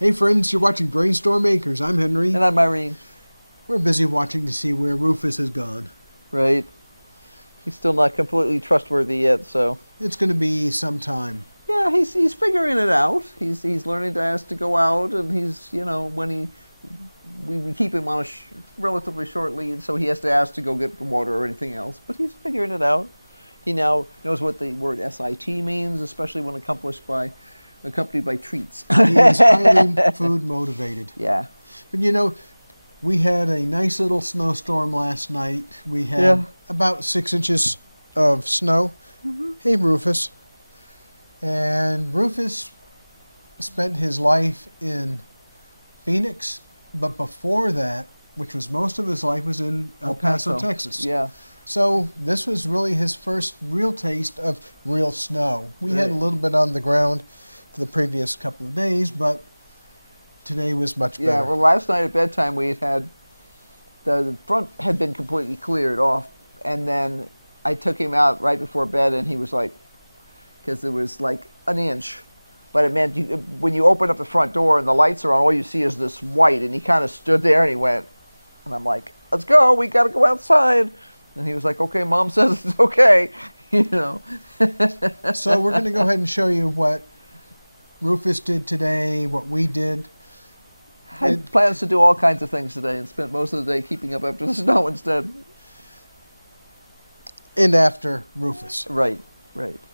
Hey friends, you're watching BrainStormAcres. I'm Henry. And I'm Irene. We're busy watching to see where Rufus has gone. Right. He's still not completely trustworthy yet, so It's going to be some time. yeah, he's figuring it out. He's learning to ask to go out, and he's when we keep him on a relatively short lead, so he has to ask to go get water or anything else. But he's figuring it out. He now knows what the word SIT means, especially when accompanied by treats. He is highly food motivated. Yeah. But we had a nice little snowstorm last night. We had about 6 inches of snow. Hey Rufus. And Rufus spent his life in Phoenix, but before that, which was most of his life, was in El Paso, Texas. Yeah. So this was really his first real taste of real snow. We had a little bit on the ground for the previous couple of days, but today was much better. Yeah, well, last night at bedtime we had the front had been completely cleared off, and then I took him out right before bed, and he was like, because it was like an inch, but it meant when you open up the front door and the lights are on, all you see is this white, and he kind of stood there and he went, and I'm like, let's go, we got to go outside. And he was like, okay, Mom says it's okay, So we're going to go ahead and show you what Rufus did today, what we did. I had plans to do all kinds of things today and spent most of the day keeping up after the snow instead. And after Rufus. Right.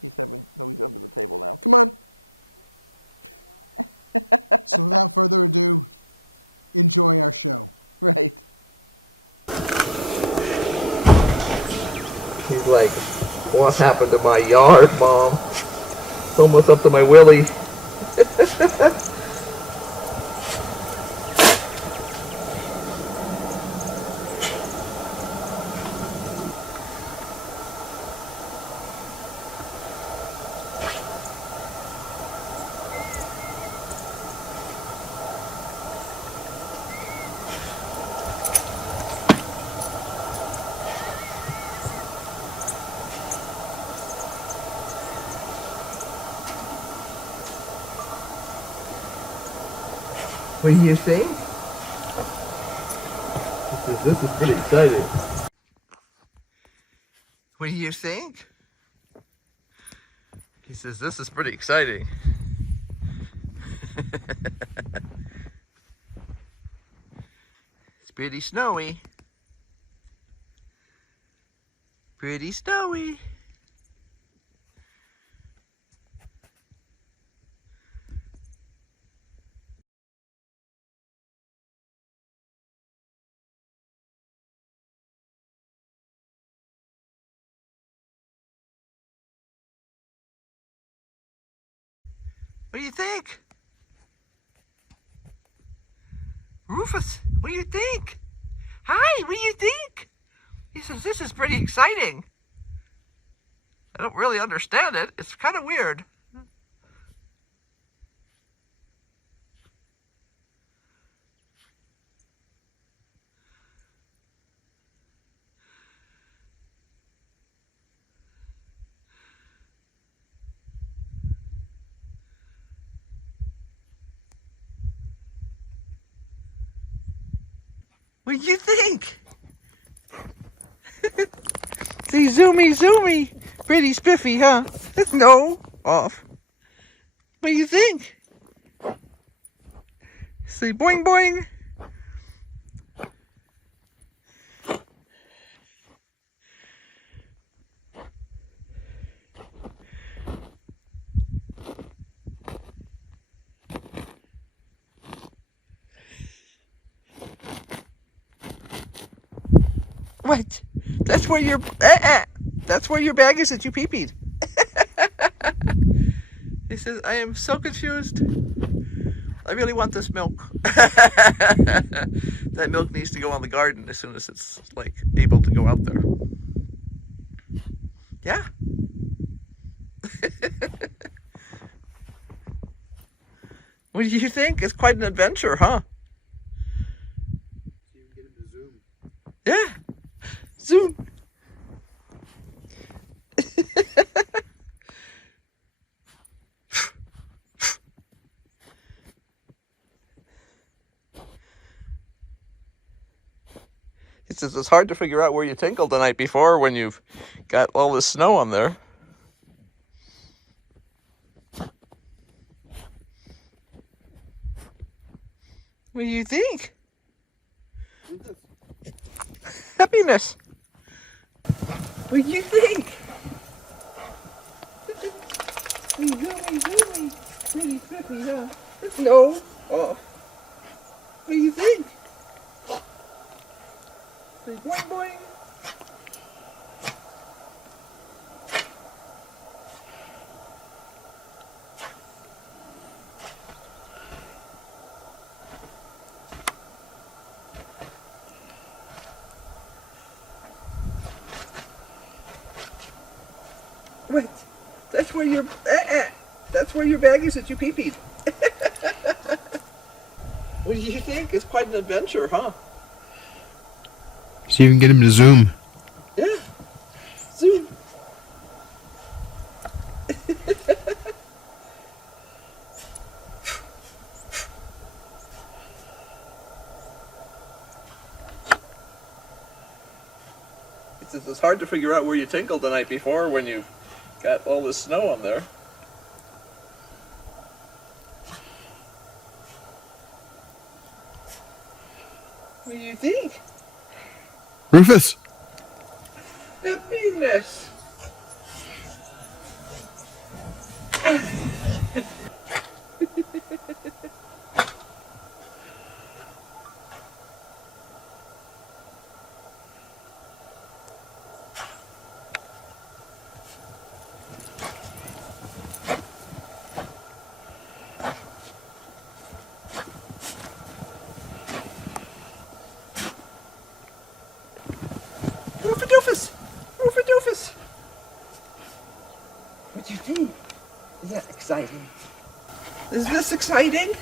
He's under the table now. Come on. So without further ado, enjoy our show. Right. He's like, what happened to my yard, Mom? It's almost up to my willy. What do you think? He says, this is pretty exciting. What do you think? He says, this is pretty exciting. It's pretty snowy. Pretty snowy. What do you think? Rufus, what do you think? Hi, what do you think? He says, this is pretty exciting. I don't really understand it. It's kind of weird. What do you think? See, zoomy. Pretty spiffy, huh? No, off. What do you think? See, boing, boing. What? That's where your that's where your bag is that you pee-peed. He says, I am so confused. I really want this milk. That milk needs to go on the garden as soon as it's like able to go out there. Yeah. What do you think? It's quite an adventure, huh? So you can get him to zoom. Yeah. Zoom. He says it's hard to figure out where you tinkled the night before when you've got all this snow on there. What do you think? Happiness. What do you think? Really trippy, huh? No. Oh. What do you think? Say boing boing. Wait, that's where your that's where your bag is that you pee-peed. What do you think? It's quite an adventure, huh? See if you can get him to zoom. Yeah. Zoom. It's hard to figure out where you tinkled the night before when you've got all this snow on there. What do you think? Rufus! Happiness. Rufus! Rufus! What do you think? Is that exciting? Is this exciting?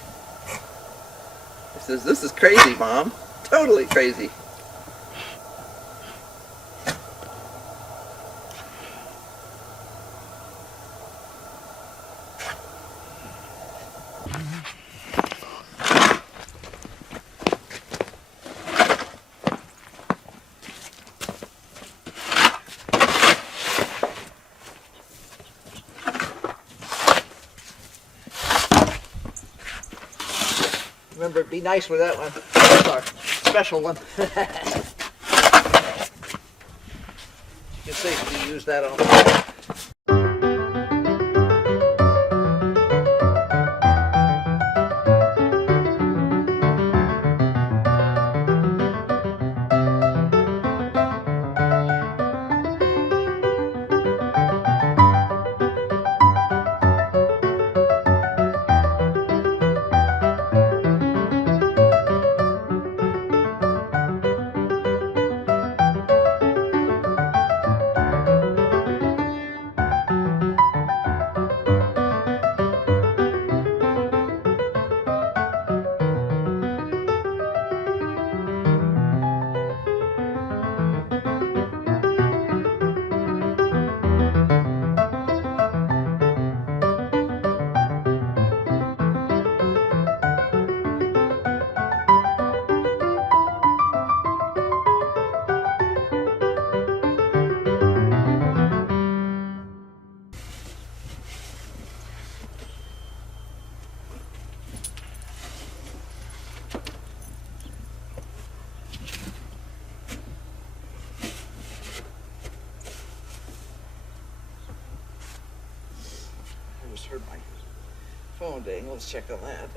This is crazy, Mom. Totally crazy. Remember, be nice with that one. That's our special one. You can safely use that on. Heard my phone ding. Let's check on that.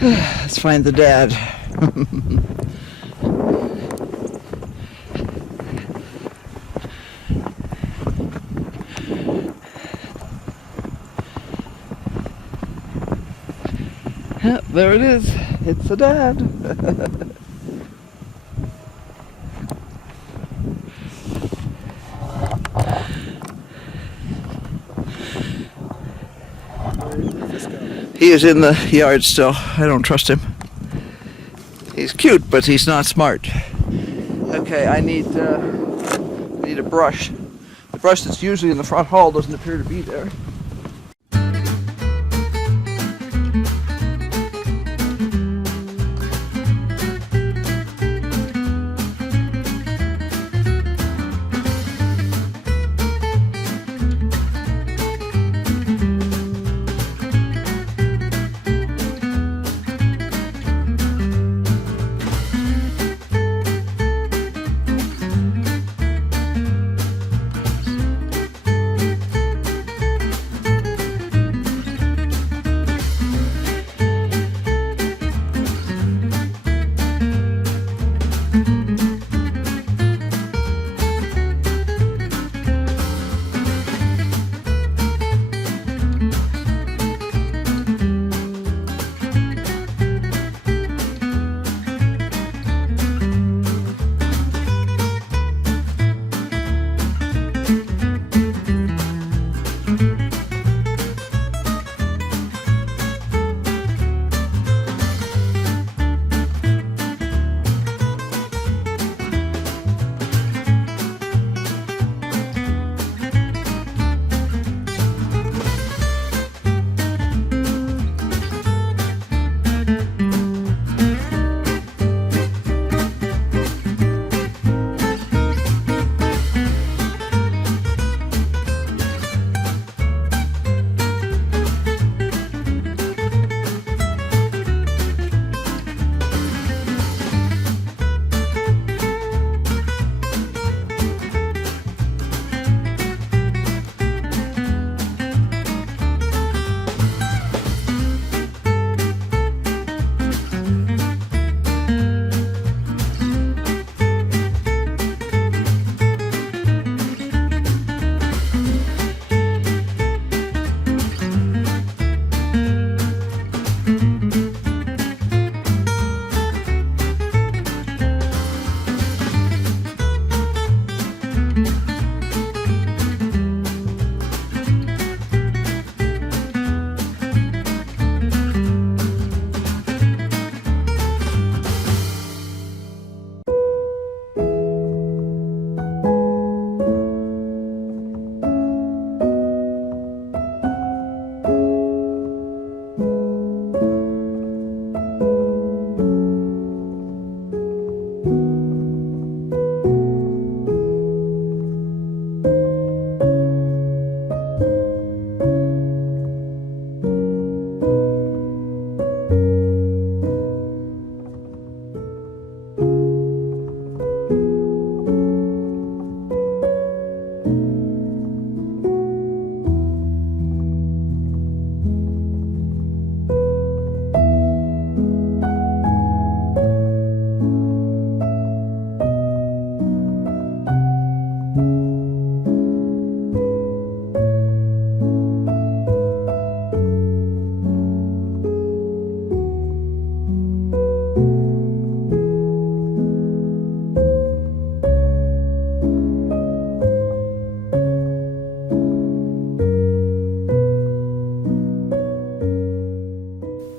Let's find the dad. Yep, there it is. It's the dad. He is in the yard still. I don't trust him. He's cute, but he's not smart. Okay, I need a brush. The brush that's usually in the front hall doesn't appear to be there.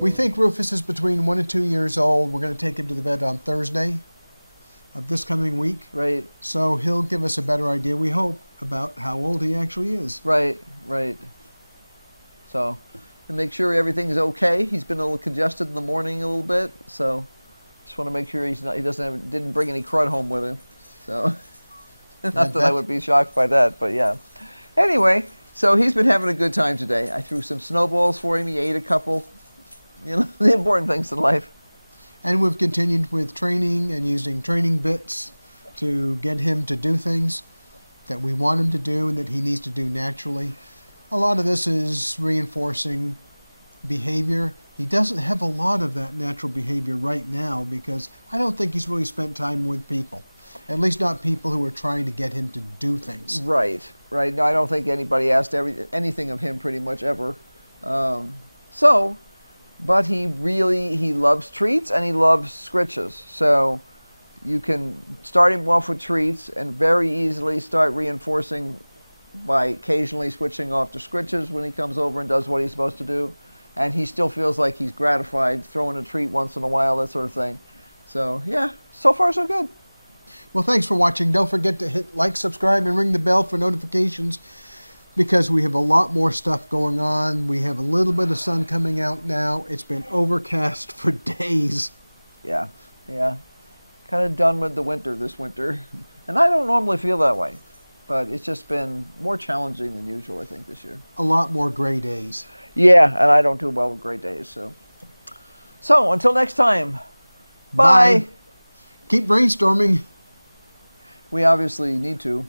We think Rufus is between 1 and 2 years old. We're going to take him to the vet on Thursday of this coming week. Right. So he'll give us a better idea, we hope, about how old he actually is. Right, right. So, to make sure everything's okay. He's been a little congested in the morning a little bit, so just want to make sure didn't bring any crud home with him. So, not that I would be shocked by that, but yeah. Anyway, so he's been having a good time today. I threw some snowballs for him. He ate a couple. You know, the important things in life. And we've continued with training and using training bits to get him to do things that we want him to do and that he needs to do naturally. A lot of this is reinforcing behavior He doesn't have a lot of that natural behavior right now because I don't think he's really spent time with people. At least not people who are trying to get him to do things. Right, right. No, I don't think anybody asked anything of him pretty much ever. But he loves treats and he loves scritches. So you can start him off with treats and very easily start reinforcing by occasionally switching off to scritches when he comes over and does what he's supposed to do. And he still feels like he's gratified throwing a treat once in a while, that sort of thing. So, yeah, so far so good. Well, thanks for watching. Don't forget to hit like, subscribe, and ring the bell for notifications because we have a lot more stuff going on. We have a little bit of sun coming out now. It's been overcast for days. Yeah, yeah. Kind of done with the winter this winter. And I don't normally feel that way. But it's just been more challenging than usual, I think, this year. A lot more gray days. Yeah, and I don't do well with gray days. So until next time, bye. Keep brainstorming. We obviously need to.